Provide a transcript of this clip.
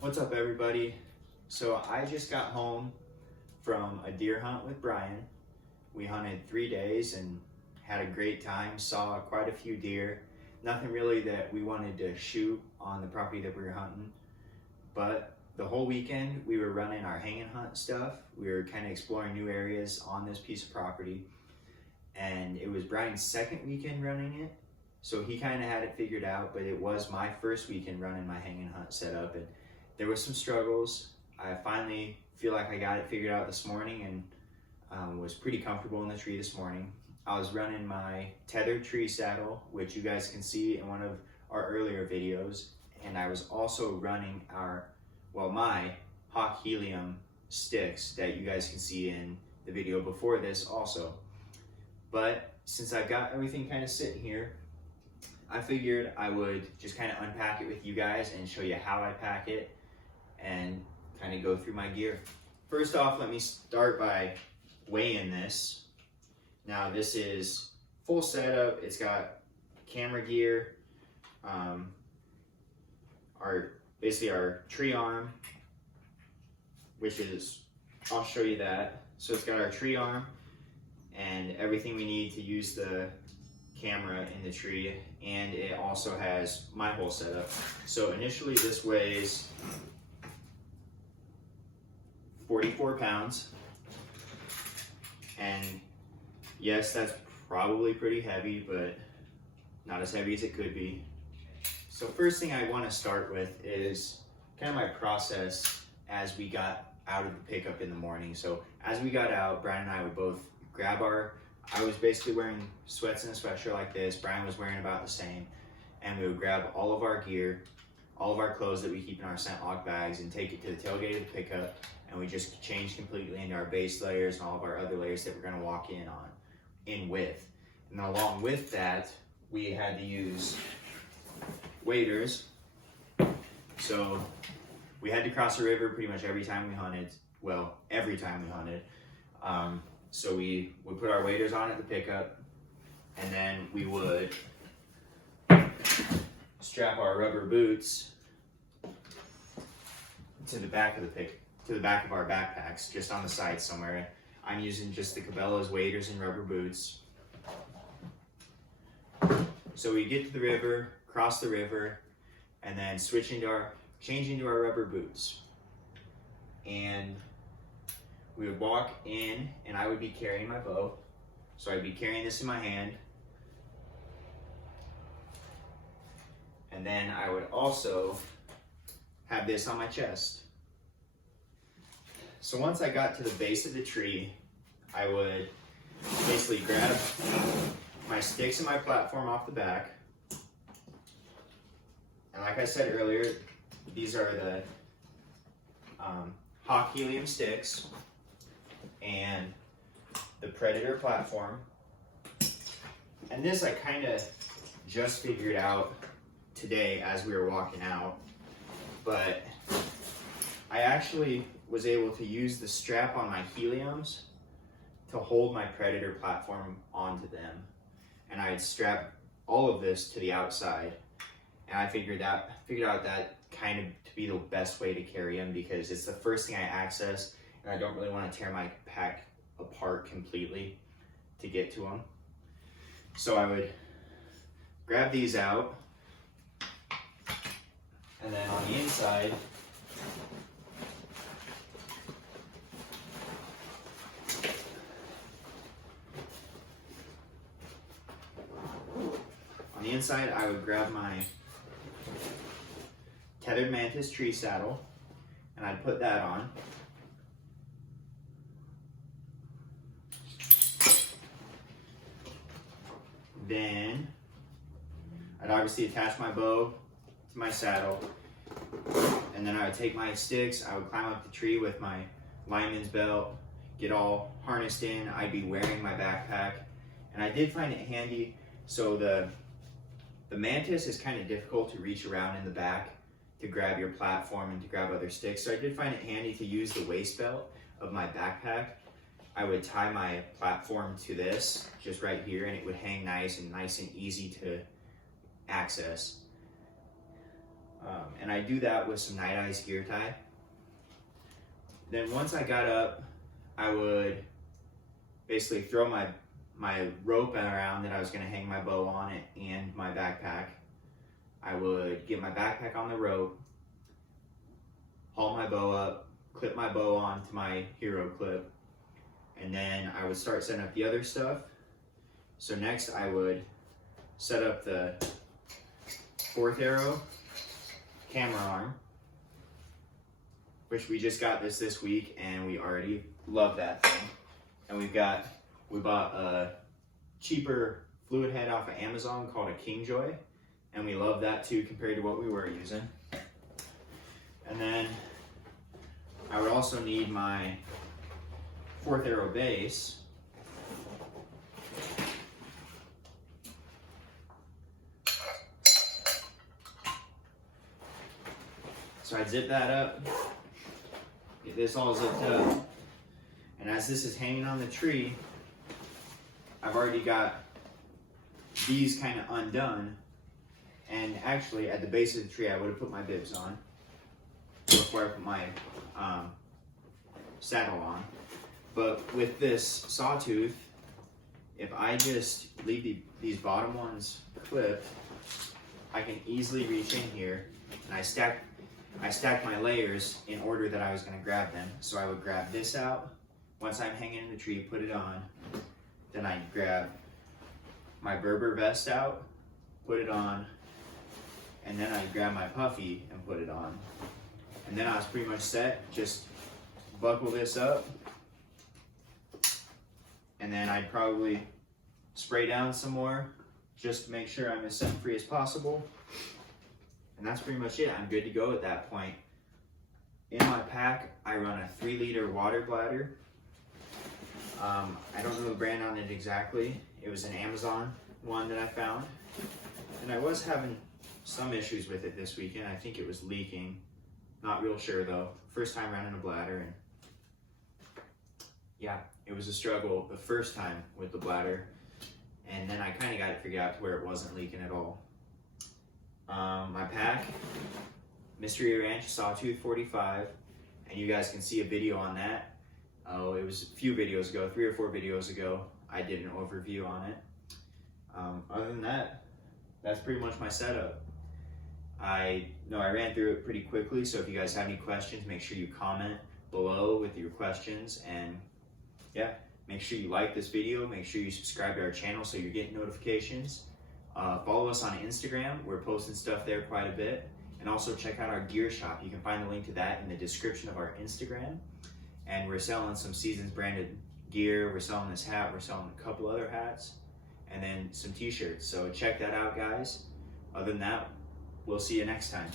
What's up, everybody? So I just got home from a deer hunt with Brian. We hunted 3 days and had a great time, saw quite a few deer. Nothing really that we wanted to shoot on the property that we were hunting, but the whole weekend we were running our hang and hunt stuff. We were kind of exploring new areas on this piece of property, and it was Brian's second weekend running it, so he kind of had it figured out, but it was my first weekend running my hang and hunt setup, and there were some struggles. I finally feel like I got it figured out this morning and was pretty comfortable in the tree this morning. I was running my tethered tree saddle, which you guys can see in one of our earlier videos, and I was also running my Hawk Helium sticks that you guys can see in the video before this also. But since I've got everything kind of sitting here, I figured I would just kind of unpack it with you guys and show you how I pack it and kind of go through my gear. First off, let me start by weighing this. Now this is full setup. It's got camera gear, basically our tree arm, which is, I'll show you that. So it's got our tree arm and everything we need to use the camera in the tree, and it also has my whole setup. So initially this weighs 44 pounds, and yes, that's probably pretty heavy, but not as heavy as it could be. So first thing I want to start with is kind of my process as we got out of the pickup in the morning. So as we got out, Brian and I would both grab I was basically wearing sweats and a sweatshirt like this. Brian was wearing about the same, and we would grab all of our gear, all of our clothes that we keep in our scent lock bags, and take it to the tailgate of the pickup, and we just change completely into our base layers and all of our other layers that we're going to walk in with. And along with that, we had to use waders. So we had to cross a river pretty much every time we hunted. Well, every time we hunted. So we would put our waders on at the pickup, and then we would strap our rubber boots to the back of our backpacks, just on the side somewhere. I'm using just the Cabela's waders and rubber boots. So we get to the river, cross the river, and then change into our rubber boots. And we would walk in, and I would be carrying my bow. So I'd be carrying this in my hand. And then I would also have this on my chest. So once I got to the base of the tree, I would basically grab my sticks and my platform off the back. And like I said earlier, these are the Hawk Helium sticks and the Predator platform. And this I kind of just figured out today as we were walking out, but I actually was able to use the strap on my Heliums to hold my Predator platform onto them. And I had strapped all of this to the outside, and I figured out that kind of to be the best way to carry them, because it's the first thing I access, and I don't really want to tear my pack apart completely to get to them. So I would grab these out, and then on the inside, I would grab my tethered Mantis tree saddle, and I'd put that on. Then I'd obviously attach my bow to my saddle, and then I would take my sticks, I would climb up the tree with my lineman's belt, get all harnessed in. I'd be wearing my backpack, and I did find it handy. So the Mantis is kind of difficult to reach around in the back to grab your platform and to grab other sticks. So I did find it handy to use the waist belt of my backpack. I would tie my platform to this just right here, and it would hang nice and easy to access. And and I do that with some Night Eyes gear tie. Then once I got up, I would basically throw my rope around that I was going to hang my bow on it and my backpack. I would get my backpack on the rope, haul my bow up, clip my bow onto my hero clip, and then I would start setting up the other stuff. So next I would set up the 4th Arrow camera arm, which we just got this week and we already love that thing. And we bought a cheaper fluid head off of Amazon called a Kingjoy, and we love that too compared to what we were using. And then I would also need my 4th Arrow base. So I'd zip that up, get this all zipped up, and as this is hanging on the tree, I've already got these kind of undone, and actually at the base of the tree I would have put my bibs on before I put my saddle on. But with this sawtooth, if I just leave these bottom ones clipped, I can easily reach in here, and I stacked my layers in order that I was going to grab them. So I would grab this out once I'm hanging in the tree, put it on. Then I'd grab my Berber vest out, put it on, and then I'd grab my puffy and put it on. And then I was pretty much set. Just buckle this up, and then I'd probably spray down some more just to make sure I'm as scent free as possible. And that's pretty much it. I'm good to go at that point. In my pack, I run a 3-liter water bladder. I don't know the brand on it exactly. It was an Amazon one that I found. And I was having some issues with it this weekend. I think it was leaking. Not real sure though. First time running a bladder, and yeah, it was a struggle the first time with the bladder. And then I kind of got it figured out to where it wasn't leaking at all. My pack, Mystery Ranch Sawtooth 45, and you guys can see a video on that. Oh, it was a few videos ago, 3 or 4 videos ago, I did an overview on it. Other than that, that's pretty much my setup. I know I ran through it pretty quickly, so if you guys have any questions, make sure you comment below with your questions, and yeah, make sure you like this video, make sure you subscribe to our channel so you're getting notifications. Follow us on Instagram, we're posting stuff there quite a bit, and also check out our gear shop. You can find the link to that in the description of our Instagram, and we're selling some Seasons branded gear, we're selling this hat, we're selling a couple other hats, and then some t-shirts, so check that out guys. Other than that, we'll see you next time.